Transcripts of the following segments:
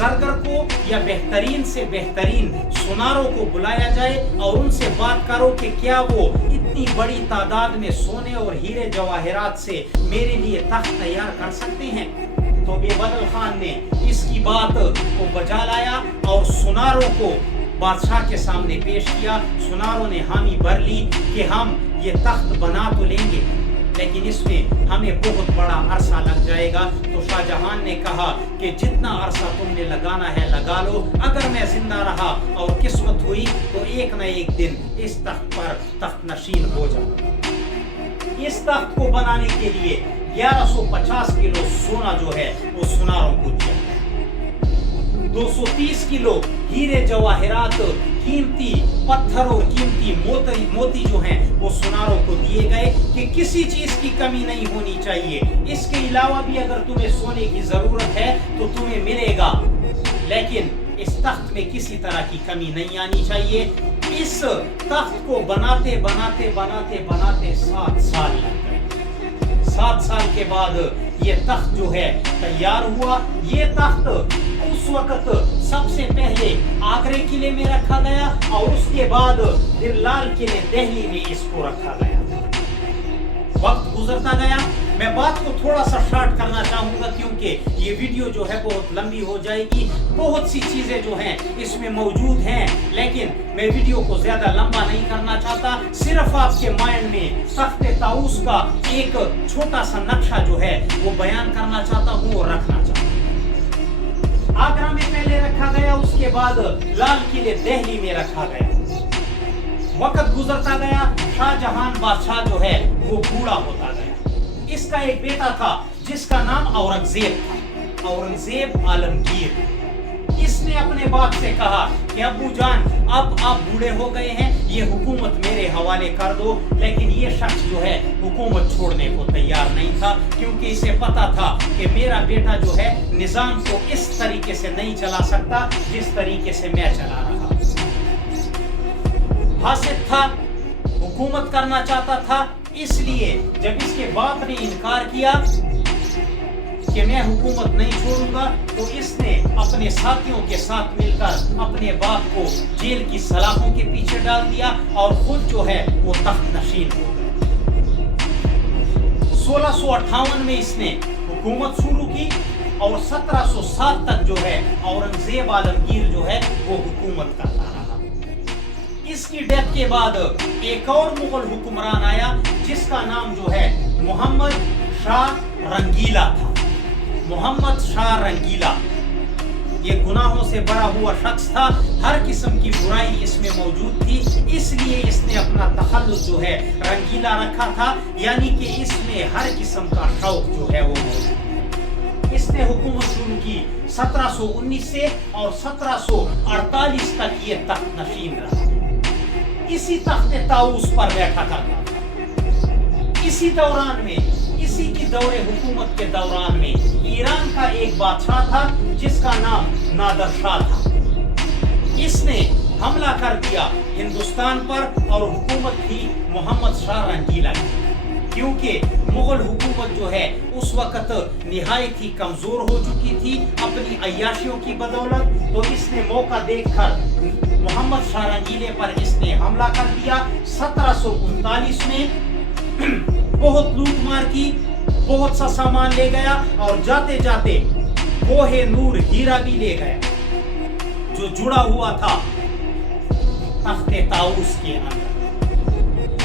زرگر کو یا بہترین سے بہترین سناروں کو بلایا جائے اور ان سے بات کرو کہ کیا وہ اتنی بڑی تعداد میں سونے اور ہیرے جواہرات سے میرے لیے تخت تیار کر سکتے ہیں؟ تو بے بدل خان نے اس کی بات کو بجا لایا اور سناروں کو بادشاہ کے سامنے پیش کیا. سناروں نے حامی بھر لی کہ ہم یہ تخت بنا تو لیں گے لیکن اس میں ہمیں بہت بڑا عرصہ لگ جائے گا. تو شاہ جہان نے کہا کہ جتنا عرصہ تم نے لگانا ہے لگا لو، اگر میں زندہ رہا اور قسمت ہوئی تو ایک نہ ایک دن اس تخت پر تخت نشین ہو جاؤں. اس تخت کو بنانے کے لیے 1150 کلو سونا جو ہے وہ سناروں کو دیا، 230 کلو ہیرے جواہرات، قیمتی پتھر اور قیمتی موتی جو ہیں وہ سناروں کو دیے گئے کہ کسی چیز کی کمی نہیں ہونی چاہیے. اس کے علاوہ بھی اگر تمہیں سونے کی ضرورت ہے تو تمہیں ملے گا، لیکن اس تخت میں کسی طرح کی کمی نہیں آنی چاہیے. اس تخت کو بناتے بناتے بناتے بناتے 7 سال لگ گئے. 7 سال کے بعد یہ تخت جو ہے تیار ہوا. یہ تخت اس وقت سب سے پہلے آگرے قلعے میں رکھا گیا اور اس کے بعد پھر لال قلعے دہلی میں اس کو رکھا گیا. وقت گزرتا گیا. میں بات کو تھوڑا سا شارٹ کرنا چاہوں گا کیونکہ یہ ویڈیو جو ہے بہت لمبی ہو جائے گی. بہت سی چیزیں جو ہیں اس میں موجود ہیں لیکن میں ویڈیو کو زیادہ لمبا نہیں کرنا چاہتا. صرف آپ کے مائنڈ میں تخت طاؤس کا ایک چھوٹا سا نقشہ جو ہے وہ بیان کرنا چاہتا ہوں اور رکھنا چاہتا ہوں. آگرہ میں پہلے رکھا گیا، اس کے بعد لال قلعے دہلی میں رکھا گیا. وقت گزرتا گیا. شاہ جہان بادشاہ جو ہے وہ بوڑھا ہوتا گیا. اس کا ایک بیٹا تھا جس کا نام اورنگزیب تھا، اورنگزیب عالمگیر. اس نے اپنے باپ سے کہا کہ ابو جان اب آپ بوڑھے ہو گئے ہیں، یہ حکومت میرے حوالے کر دو. لیکن یہ شخص جو ہے حکومت چھوڑنے کو تیار نہیں تھا کیونکہ اسے پتا تھا کہ میرا بیٹا جو ہے نظام کو اس طریقے سے نہیں چلا سکتا جس طریقے سے میں چلا رہا. حاسد تھا، حکومت کرنا چاہتا تھا. اس لیے جب اس کے باپ نے انکار کیا کہ میں حکومت نہیں چھوڑوں گا تو اس نے اپنے ساتھیوں کے ساتھ مل کر اپنے باپ کو جیل کی سلاخوں کے پیچھے ڈال دیا اور خود جو ہے وہ تخت نشین ہو گیا. 1658 میں اس نے حکومت شروع کی اور 1707 تک جو ہے اورنگزیب عالمگیر جو ہے وہ حکومت کرتا رہا. اس کی ڈیتھ کے بعد ایک اور مغل حکمران آیا جس کا نام جو ہے محمد شاہ رنگیلا تھا. محمد شاہ رنگیلا یہ گناہوں سے بھرا ہوا شخص تھا. ہر قسم کی برائی اس میں موجود تھی، اس لیے اس نے اپنا تخلص جو ہے رنگیلا رکھا تھا، یعنی کہ اس میں ہر قسم کا شوق جو ہے وہ موجود. اس نے حکومت شروع کی 1719 سے اور 1748 تک یہ تخت نشین رہا. اسی تخت طاؤس پر بیٹھا کرتا تھا. اسی دوران میں، اسی کی دور حکومت کے دوران میں ایران کا ایک بادشاہ تھا جس کا نام نادر شاہ تھا. اس نے حملہ کر دیا ہندوستان پر اور حکومت تھی محمد شاہ رنگیلا کی. کیونکہ مغل حکومت جو ہے اس وقت نہایت ہی کمزور ہو چکی تھی اپنی عیاشیوں کی بدولت، تو اس نے موقع دیکھ کر محمد شاہ رنگیلے پر اس نے حملہ کر دیا. 1739 میں بہت لوٹ مار کی، بہت سا سامان لے گیا اور جاتے جاتے کوہ نور ہیرا بھی لے گیا جو جڑا ہوا تھا تخت طاؤس کے اندر.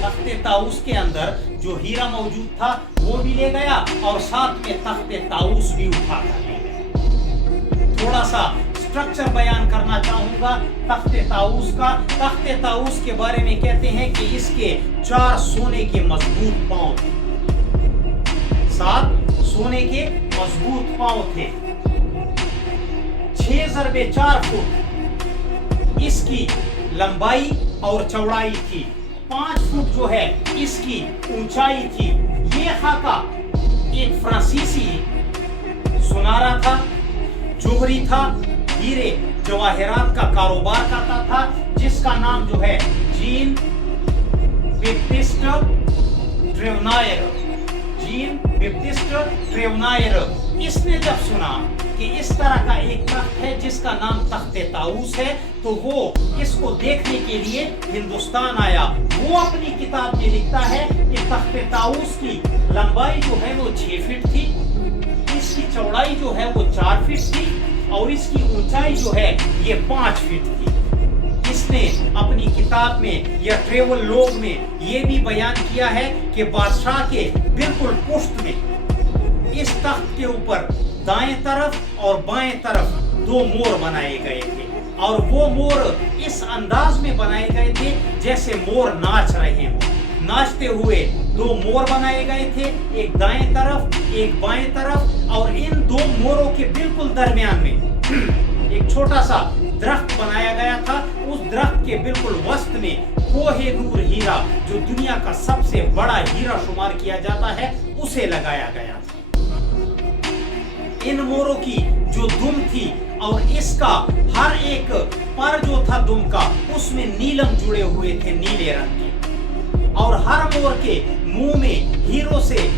تخت طاؤس کے اندر جو ہیرا موجود تھا وہ بھی لے گیا اور ساتھ میں تخت طاؤس بھی اٹھا کر لے گیا. تھوڑا سا سٹرکچر بیان کرنا چاہوں گا تخت طاؤس کا. تخت طاؤس کے بارے میں کہتے ہیں کہ اس کے 4 سونے کے مضبوط پاؤں تھے. 7 سونے کے مضبوط پاؤں تھے. 6 ضربے 4 فٹ اس کی لمبائی اور چوڑائی تھی. 5 فٹ جو ہے اس کی اونچائی تھی. یہ خاکہ ایک فرانسیسی سنارا تھا، جوہری تھا، ہیرے جواہرات کا کاروبار کرتا تھا جس کا نام جو ہے جین بیپٹسٹ ٹریونائر. جین بیپٹسٹ ٹریونائر. اس نے جب سنا کہ اس طرح کا ایک تخت ہے جس کا نام تخت طاؤس ہے، تو وہ اس کو دیکھنے کے لیے ہندوستان آیا۔ وہ اپنی کتاب میں لکھتا ہے کہ تخت طاؤس کی لمبائی جو ہے وہ 6 فٹ تھی، اس کی چوڑائی جو ہے وہ 4 فٹ تھی، اور اس کی اونچائی جو ہے یہ 5 فٹ تھی۔ اس نے اپنی کتاب میں یا ٹریول لوگ میں یہ بھی بیان کیا ہے کہ بادشاہ کے بالکل پشت میں اس تخت کے اوپر دائیں طرف اور بائیں طرف 2 مور بنائے گئے تھے، اور وہ مور اس انداز میں بنائے گئے تھے جیسے مور ناچ رہے ہوں۔ ناچتے ہوئے 2 مور بنائے گئے تھے، ایک دائیں طرف ایک بائیں طرف، اور ان 2 موروں کے بالکل درمیان میں ایک چھوٹا سا درخت بنایا گیا تھا۔ اس درخت کے بالکل وسط میں کوہ نور ہیرا، جو دنیا کا سب سے بڑا ہیرا شمار کیا جاتا ہے، اسے لگایا گیا تھا۔ ان موروں کی جو دم تھی اور اس کا ہر ایک پر جو تھا دم کا، اس میں نیلم جڑے ہوئے تھے، نیلے رنگ کے، اور ہر مور کے منہ میں ہیروں سے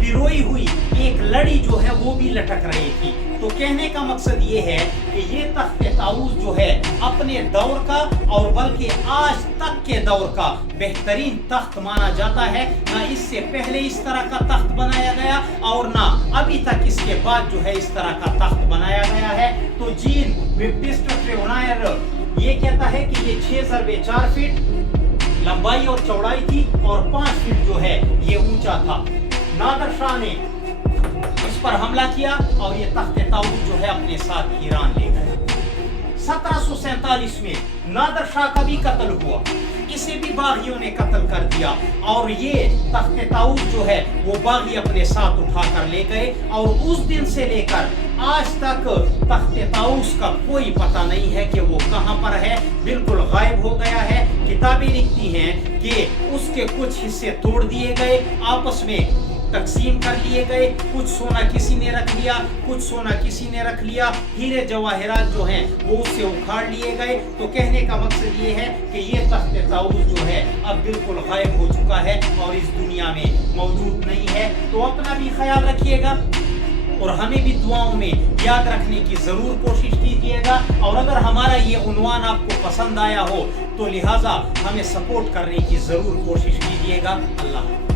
پیروئی ہوئی ایک لڑی جو ہے وہ بھی لٹک رہی تھی۔ تو کہنے کا مقصد یہ ہے کہ یہ تخت طاؤس جو ہے اپنے دور کا اور بلکہ آج تک کے دور کا بہترین تخت مانا جاتا ہے۔ نہ اس سے پہلے اس طرح کا تخت بنایا گیا اور نہ ابھی تک اس کے بعد جو ہے اس طرح کا تخت بنایا گیا ہے۔ تو جین بیپٹسٹ ٹریونائر یہ کہتا ہے کہ یہ 6 × 4 فٹ لمبائی اور چوڑائی تھی، اور 5 فٹ جو ہے یہ اونچا تھا۔ نادر شاہ نے اس پر حملہ کیا اور یہ تخت طاؤس جو ہے اپنے ساتھ ایران لے گیا۔ 1747 میں نادر شاہ کا بھی قتل ہوا، اسے بھی باغیوں نے قتل کر دیا، اور یہ تخت طاؤس جو ہے وہ باغی اپنے ساتھ اٹھا کر لے گئے، اور اس دن سے لے کر آج تک تخت طاؤس کا کوئی پتہ نہیں ہے کہ وہ کہاں پر ہے، بالکل غائب ہو گیا ہے۔ کتابیں لکھتی ہیں کہ اس کے کچھ حصے توڑ دیے گئے، آپس میں تقسیم کر لیے گئے، کچھ سونا کسی نے رکھ لیا، کچھ سونا کسی نے رکھ لیا، ہیرے جواہرات جو ہیں وہ اس سے اکھاڑ لیے گئے۔ تو کہنے کا مقصد یہ ہے کہ یہ تخت طاؤس جو ہے اب بالکل غائب ہو چکا ہے اور اس دنیا میں موجود نہیں ہے۔ تو اپنا بھی خیال رکھیے گا، اور ہمیں بھی دعاؤں میں یاد رکھنے کی ضرور کوشش کیجیے گا، اور اگر ہمارا یہ عنوان آپ کو پسند آیا ہو تو لہٰذا ہمیں سپورٹ کرنے کی ضرور کوشش کیجیے گا۔ اللہ حافظ۔